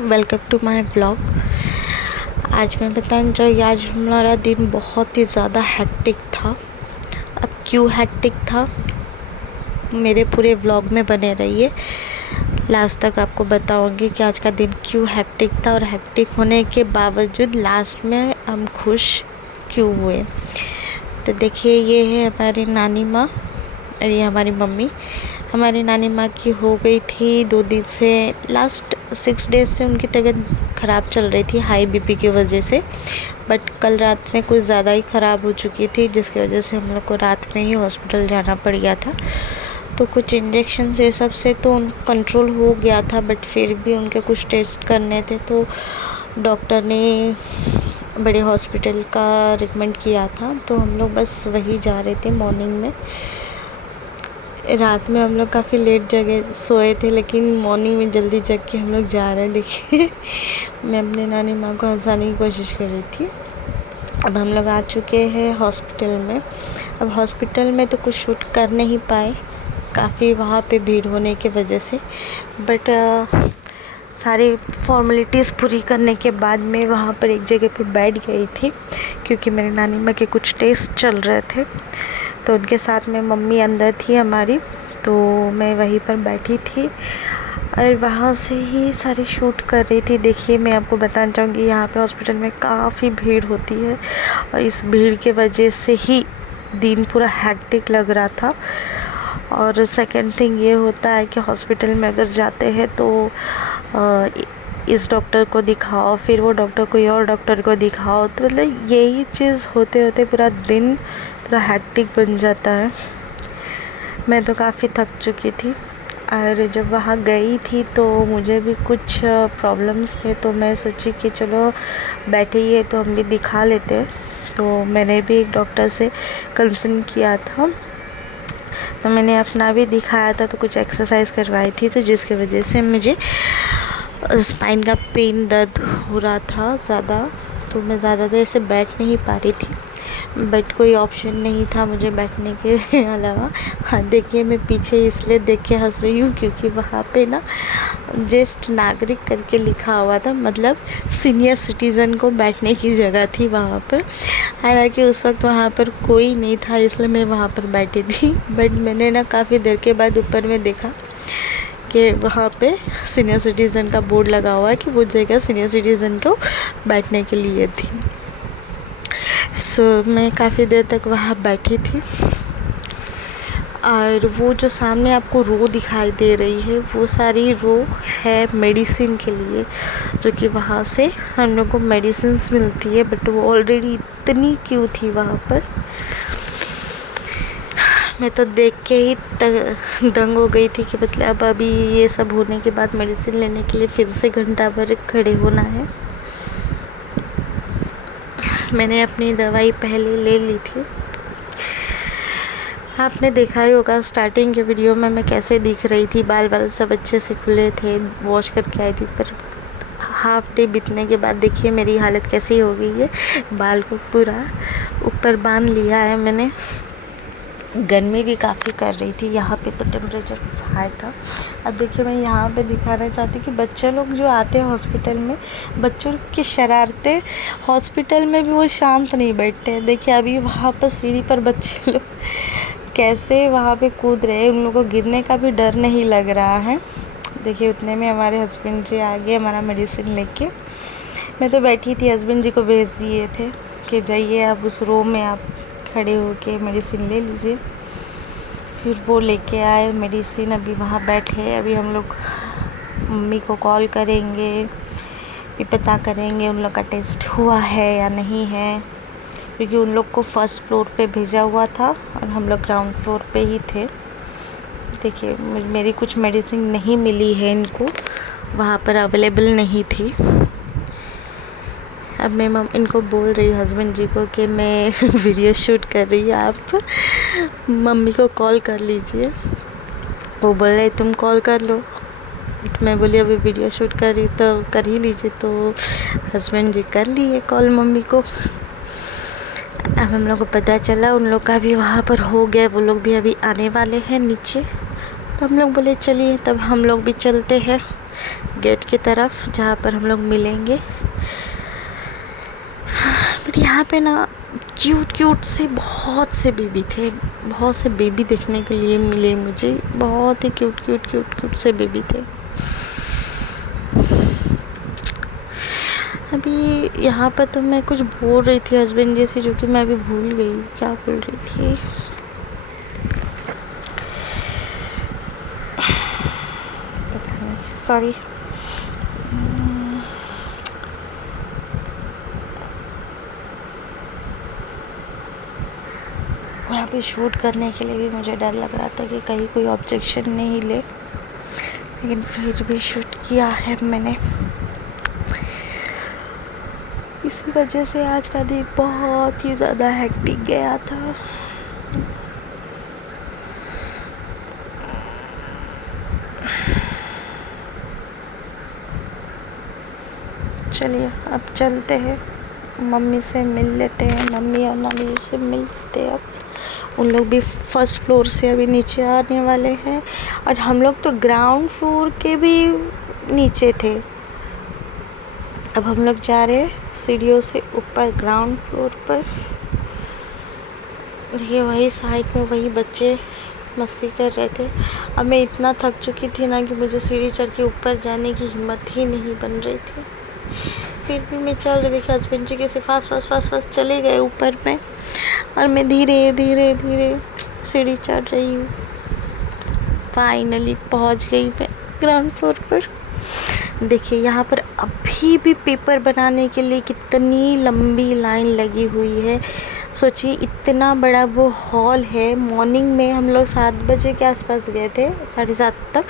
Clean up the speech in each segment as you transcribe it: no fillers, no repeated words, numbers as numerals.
Welcome to my blog. आज मैं बताना चाहूँगी, आज हमारा दिन बहुत ही ज़्यादा हेक्टिक था। अब क्यों हेक्टिक था, मेरे पूरे ब्लॉग में बने रहिए, लास्ट तक आपको बताऊँगी कि आज का दिन क्यों हेक्टिक था और हेक्टिक होने के बावजूद लास्ट में हम खुश क्यों हुए। तो देखिए, ये है हमारी नानी माँ और ये हमारी मम्मी। हमारी नानी माँ की हो गई थी 2 दिन से, लास्ट 6 डेज़ से उनकी तबीयत ख़राब चल रही थी हाई बीपी की वजह से। बट कल रात में कुछ ज़्यादा ही ख़राब हो चुकी थी, जिसकी वजह से हम लोग को रात में ही हॉस्पिटल जाना पड़ गया था। तो कुछ इंजेक्शन ये सब से तो उन कंट्रोल हो गया था, बट फिर भी उनके कुछ टेस्ट करने थे। तो डॉक्टर ने बड़े हॉस्पिटल का रिकमेंड किया था, तो हम लोग बस वही जा रहे थे मॉर्निंग में। रात में हम लोग काफ़ी लेट जगह सोए थे, लेकिन मॉर्निंग में जल्दी जग के हम लोग जा रहे हैं। देखिए मैं अपने नानी माँ को हंसाने की कोशिश कर रही थी। अब हम लोग आ चुके हैं हॉस्पिटल में। अब हॉस्पिटल में तो कुछ शूट कर नहीं पाए, काफ़ी वहाँ पे भीड़ होने की वजह से। बट सारी फॉर्मेलिटीज़ पूरी करने के बाद मैं वहाँ पर एक जगह पर बैठ गई थी, क्योंकि मेरे नानी माँ के कुछ टेस्ट चल रहे थे। तो उनके साथ में मम्मी अंदर थी हमारी, तो मैं वहीं पर बैठी थी और वहाँ से ही सारी शूट कर रही थी। देखिए, मैं आपको बताना चाहूँगी, यहाँ पे हॉस्पिटल में काफ़ी भीड़ होती है और इस भीड़ के वजह से ही दिन पूरा हेक्टिक लग रहा था। और सेकंड थिंग ये होता है कि हॉस्पिटल में अगर जाते हैं तो इस डॉक्टर को दिखाओ, फिर वो डॉक्टर कोई और डॉक्टर को दिखाओ, तो मतलब यही चीज़ होते होते पूरा दिन पूरा हेक्टिक बन जाता है। मैं तो काफ़ी थक चुकी थी और जब वहाँ गई थी तो मुझे भी कुछ प्रॉब्लम्स थे, तो मैं सोची कि चलो बैठे ही है तो हम भी दिखा लेते। तो मैंने भी एक डॉक्टर से कंसल्ट किया था, तो मैंने अपना भी दिखाया था, तो कुछ एक्सरसाइज करवाई थी, तो जिसकी वजह से मुझे स्पाइन का पेन दर्द हो रहा था ज़्यादा, तो मैं ज़्यादा देर से बैठ नहीं पा रही थी। बट कोई ऑप्शन नहीं था मुझे बैठने के अलावा। हाँ, देखिए मैं पीछे इसलिए देख के हंस रही हूँ क्योंकि वहाँ पे ना ज्येष्ठ नागरिक करके लिखा हुआ था, मतलब सीनियर सिटीज़न को बैठने की जगह थी वहाँ पर। हालांकि उस वक्त वहाँ पर कोई नहीं था, इसलिए मैं वहाँ पर बैठी थी। बट मैंने ना काफ़ी देर के बाद ऊपर में देखा कि वहाँ पे सीनियर सिटीज़न का बोर्ड लगा हुआ है कि वो जगह सीनियर सिटीज़न को बैठने के लिए थी। मैं काफ़ी देर तक वहाँ बैठी थी और वो जो सामने आपको रो दिखाई दे रही है, वो सारी रो है मेडिसिन के लिए, जो कि वहाँ से हम लोग को मेडिसिन्स मिलती है। बट वो ऑलरेडी इतनी क्यू थी वहाँ पर, मैं तो देख के ही दंग हो गई थी कि मतलब अभी ये सब होने के बाद मेडिसिन लेने के लिए फिर से घंटा भर खड़े होना है। मैंने अपनी दवाई पहले ले ली थी। आपने देखा ही होगा स्टार्टिंग के वीडियो में मैं कैसे दिख रही थी, बाल सब अच्छे से खुले थे, वॉश करके आई थी। पर हाफ डे बीतने के बाद देखिए मेरी हालत कैसी हो गई है। बाल को पूरा ऊपर बांध लिया है मैंने। गर्मी भी काफ़ी कर रही थी, यहाँ पे तो टेम्परेचर हाई था। अब देखिए मैं यहाँ पे दिखाना चाहती हूँ कि बच्चे लोग जो आते हैं हॉस्पिटल में, बच्चों की शरारतें, हॉस्पिटल में भी वो शांत नहीं बैठते हैं। देखिए अभी वहाँ पर सीढ़ी पर बच्चे लोग कैसे वहाँ पे कूद रहे हैं, उन लोगों को गिरने का भी डर नहीं लग रहा है। देखिए उतने में हमारे हस्बैंड जी आ गए हमारा मेडिसिन लेके। मैं तो बैठी थी, हस्बैंड जी को भेज दिए थे कि जाइए आप उस रूम में, आप खड़े होके मेडिसिन ले लीजिए। फिर वो लेके आए मेडिसिन, अभी वहाँ बैठे। अभी हम लोग मम्मी को कॉल करेंगे, ये पता करेंगे उन लोग का टेस्ट हुआ है या नहीं है, क्योंकि उन लोग को फर्स्ट फ्लोर पे भेजा हुआ था और हम लोग ग्राउंड फ्लोर पे ही थे। देखिए मेरी कुछ मेडिसिन नहीं मिली है, इनको वहाँ पर अवेलेबल नहीं थी। अब मैं इनको बोल रही हूँ हस्बैंड जी को कि मैं वीडियो शूट कर रही हूँ, आप मम्मी को कॉल कर लीजिए। वो बोल रहे तुम कॉल कर लो, बट मैं बोली अभी वीडियो शूट कर रही तो कर ही लीजिए। तो हस्बैंड जी कर लिए कॉल मम्मी को। अब हम लोग को पता चला उन लोग का भी वहाँ पर हो गया, वो लोग भी अभी आने वाले हैं नीचे। तो हम लोग बोले चलिए तब हम लोग भी चलते हैं, गेट की तरफ जहाँ पर हम लोग मिलेंगे। बट यहाँ पे ना क्यूट क्यूट से बहुत से बेबी थे, बहुत से बेबी देखने के लिए मिले मुझे, बहुत ही क्यूट क्यूट क्यूट क्यूट से बेबी थे। अभी यहाँ पर तो मैं कुछ बोल रही थी हस्बैंड जी से, जो कि मैं अभी भूल गई क्या बोल रही थी। पता नहीं, सॉरी। यहाँ पे शूट करने के लिए भी मुझे डर लग रहा था कि कहीं कोई ऑब्जेक्शन नहीं ले, लेकिन फिर भी शूट किया है मैंने। इसी वजह से आज का दिन बहुत ही ज़्यादा हेक्टिक गया था। चलिए अब चलते हैं, मम्मी से मिल लेते हैं, मम्मी और नानी से मिलते हैं। अब उन लोग भी फर्स्ट फ्लोर से अभी नीचे आने वाले हैं, और हम लोग तो ग्राउंड फ्लोर के भी नीचे थे। अब हम लोग जा रहे हैं सीढ़ियों से ऊपर ग्राउंड फ्लोर पर। देखिए वही साइड में वही बच्चे मस्ती कर रहे थे। अब मैं इतना थक चुकी थी ना कि मुझे सीढ़ी चढ़ के ऊपर जाने की हिम्मत ही नहीं बन रही थी। फिर भी मैं चल रही। देखिए हस्बैंड जी कैसे फास्ट चले गए ऊपर में, और मैं धीरे धीरे धीरे सीढ़ी चढ़ रही हूँ। फाइनली पहुँच गई मैं ग्राउंड फ्लोर पर। देखिए यहाँ पर अभी भी पेपर बनाने के लिए कितनी लंबी लाइन लगी हुई है। सोचिए इतना बड़ा वो हॉल है। मॉर्निंग में हम लोग 7 बजे के आसपास गए थे, 7:30 तक।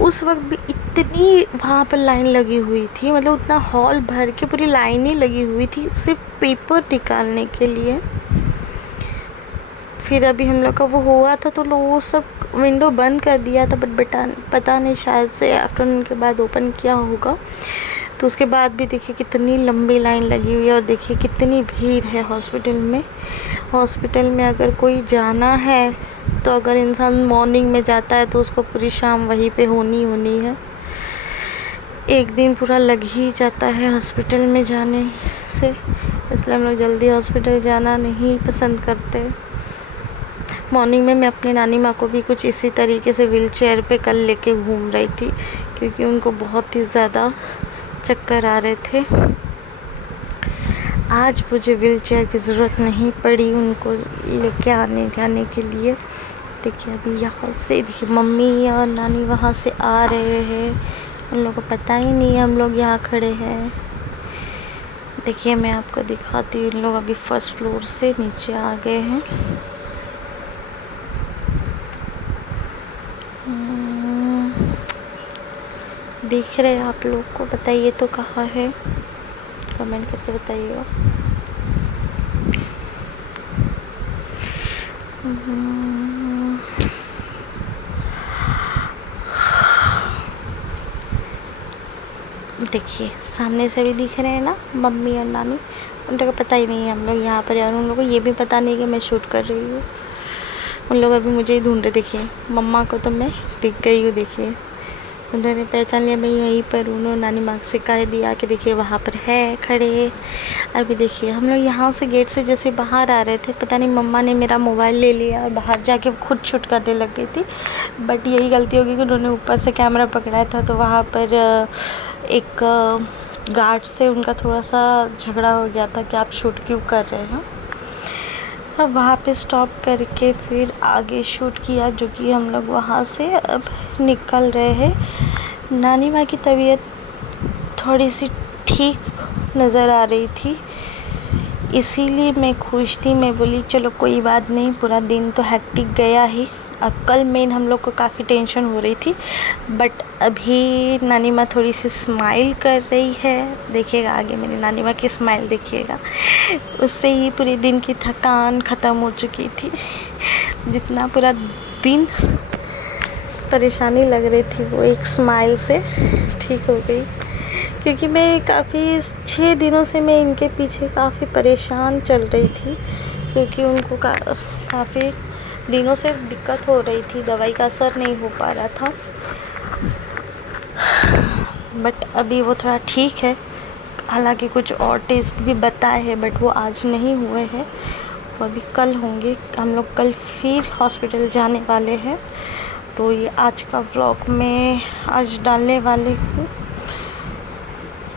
उस वक्त भी इतनी वहाँ पर लाइन लगी हुई थी, मतलब उतना हॉल भर के पूरी लाइन ही लगी हुई थी सिर्फ पेपर निकालने के लिए। फिर अभी हम लोग का वो हुआ था तो लोग वो सब विंडो बंद कर दिया था, बट पता नहीं शायद से आफ्टरनून के बाद ओपन किया होगा। तो उसके बाद भी देखिए कितनी लंबी लाइन लगी हुई है, और देखिए कितनी भीड़ है हॉस्पिटल में। हॉस्पिटल में अगर कोई जाना है तो अगर इंसान मॉर्निंग में जाता है तो उसको पूरी शाम वहीं पे होनी है। एक दिन पूरा लग ही जाता है हॉस्पिटल में जाने से, इसलिए हम लोग जल्दी हॉस्पिटल जाना नहीं पसंद करते। मॉर्निंग में मैं अपनी नानी माँ को भी कुछ इसी तरीके से व्हील चेयर पर कल लेके घूम रही थी, क्योंकि उनको बहुत ही ज़्यादा चक्कर आ रहे थे। आज मुझे व्हील चेयर की ज़रूरत नहीं पड़ी उनको लेके आने जाने के लिए। देखिए अभी यहाँ से देखिए मम्मी और नानी वहाँ से आ रहे हैं, उन लोगों को पता ही नहीं हम लोग यहाँ खड़े हैं। देखिए मैं आपको दिखाती हूँ, इन लोग अभी फर्स्ट फ्लोर से नीचे आ गए हैं। दिख रहे हैं आप लोग को? बताइए तो कहाँ है, कमेंट करके बताइएगा। देखिए सामने से भी दिख रहे हैं ना मम्मी और नानी, उन लोगों को पता ही नहीं है हम लोग यहाँ पर हैं, और उन लोगों को ये भी पता नहीं कि मैं शूट कर रही हूँ। उन लोग अभी मुझे ही ढूंढ रहे। देखिए मम्मा को तो मैं दिख गई हूँ। देखिए उन्होंने पहचान लिया मैं यहीं पर हूँ। नानी माँ से कह दिया कि देखिए वहाँ पर है खड़े। अभी देखिए हम लोग यहाँ से गेट से जैसे बाहर आ रहे थे, पता नहीं मम्मा ने मेरा मोबाइल ले लिया और बाहर जाके खुद शूट करने लग गई थी। बट यही गलती होगी कि उन्होंने ऊपर से कैमरा पकड़ा था, तो वहाँ पर एक गार्ड से उनका थोड़ा सा झगड़ा हो गया था कि आप शूट क्यों कर रहे हैं। अब वहाँ पे स्टॉप करके फिर आगे शूट किया, जो कि हम लोग वहाँ से अब निकल रहे हैं। नानी माँ की तबीयत थोड़ी सी ठीक नज़र आ रही थी, इसीलिए मैं खुश थी। मैं बोली चलो कोई बात नहीं, पूरा दिन तो हेक्टिक गया ही। अब कल मेन हम लोग को काफ़ी टेंशन हो रही थी, बट अभी नानी माँ थोड़ी सी स्माइल कर रही है। देखिएगा आगे मेरी नानी माँ की स्माइल देखिएगा, उससे ही पूरे दिन की थकान ख़त्म हो चुकी थी। जितना पूरा दिन परेशानी लग रही थी वो एक स्माइल से ठीक हो गई। क्योंकि मैं काफ़ी 6 दिनों से मैं इनके पीछे काफ़ी परेशान चल रही थी, क्योंकि उनको काफ़ी दिनों से दिक्कत हो रही थी, दवाई का असर नहीं हो पा रहा था। बट अभी वो थोड़ा ठीक है। हालांकि कुछ और टेस्ट भी बताए हैं बट वो आज नहीं हुए हैं, वो अभी कल होंगे। हम लोग कल फिर हॉस्पिटल जाने वाले हैं, तो ये आज का व्लॉग मैं आज डालने वाली हूँ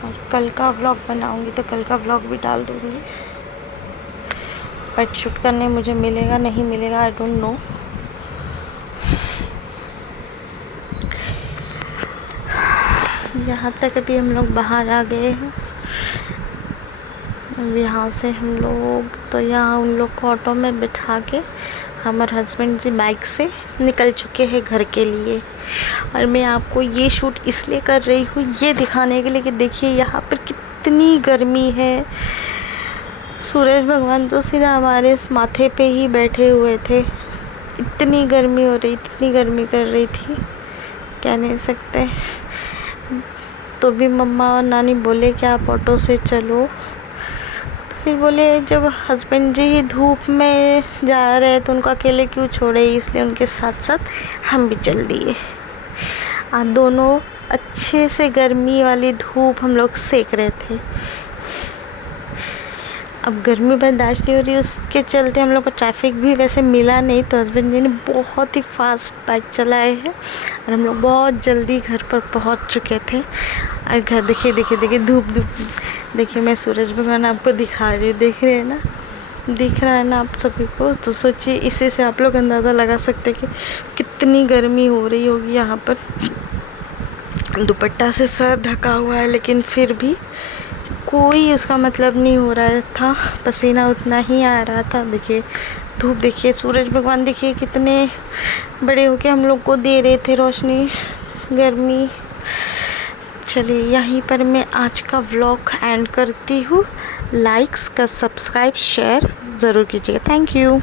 और कल का व्लॉग बनाऊँगी तो कल का व्लॉग भी डाल दूँगी। बट शूट करने मुझे मिलेगा नहीं मिलेगा आई डोंट नो। यहाँ तक अभी हम लोग बाहर आ गए हैं। अब यहाँ से हम लोग तो यहाँ उन लोग को ऑटो में बिठा के हमारे हस्बैंड जी बाइक से निकल चुके हैं घर के लिए। और मैं आपको ये शूट इसलिए कर रही हूँ ये दिखाने के लिए कि देखिए यहाँ पर कितनी गर्मी है। सूरज भगवान तो सीधा हमारे इस माथे पे ही बैठे हुए थे। इतनी गर्मी हो रही, इतनी गर्मी कर रही थी, क्या नहीं सकते। तो भी मम्मा और नानी बोले कि आप ऑटो से चलो। तो फिर बोले जब हस्बैंड जी ही धूप में जा रहे तो उनको अकेले क्यों छोड़े, इसलिए उनके साथ साथ हम भी चल दिए। दोनों अच्छे से गर्मी वाली धूप हम लोग सेक रहे थे। अब गर्मी बर्दाश्त नहीं हो रही, उसके चलते हम लोग को ट्रैफिक भी वैसे मिला नहीं, तो हस्बैंड जी ने बहुत ही फास्ट बाइक चलाए हैं और हम लोग बहुत जल्दी घर पर पहुंच चुके थे। और घर देखिए देखिए देखिए धूप देखिए, मैं सूरज भगवान आपको दिखा रही हूँ, देख रहे हैं ना, दिख रहा है ना आप सभी को। तो सोचिए इसी से आप लोग अंदाज़ा लगा सकते हैं कि कितनी गर्मी हो रही होगी। यहाँ पर दुपट्टा से सर ढका हुआ है लेकिन फिर भी कोई उसका मतलब नहीं हो रहा था, पसीना उतना ही आ रहा था। देखिए धूप, देखिए सूरज भगवान देखिए कितने बड़े होके हम लोग को दे रहे थे रोशनी, गर्मी। चलिए यहीं पर मैं आज का व्लॉग एंड करती हूँ। लाइक्स का सब्सक्राइब शेयर ज़रूर कीजिएगा। Thank you.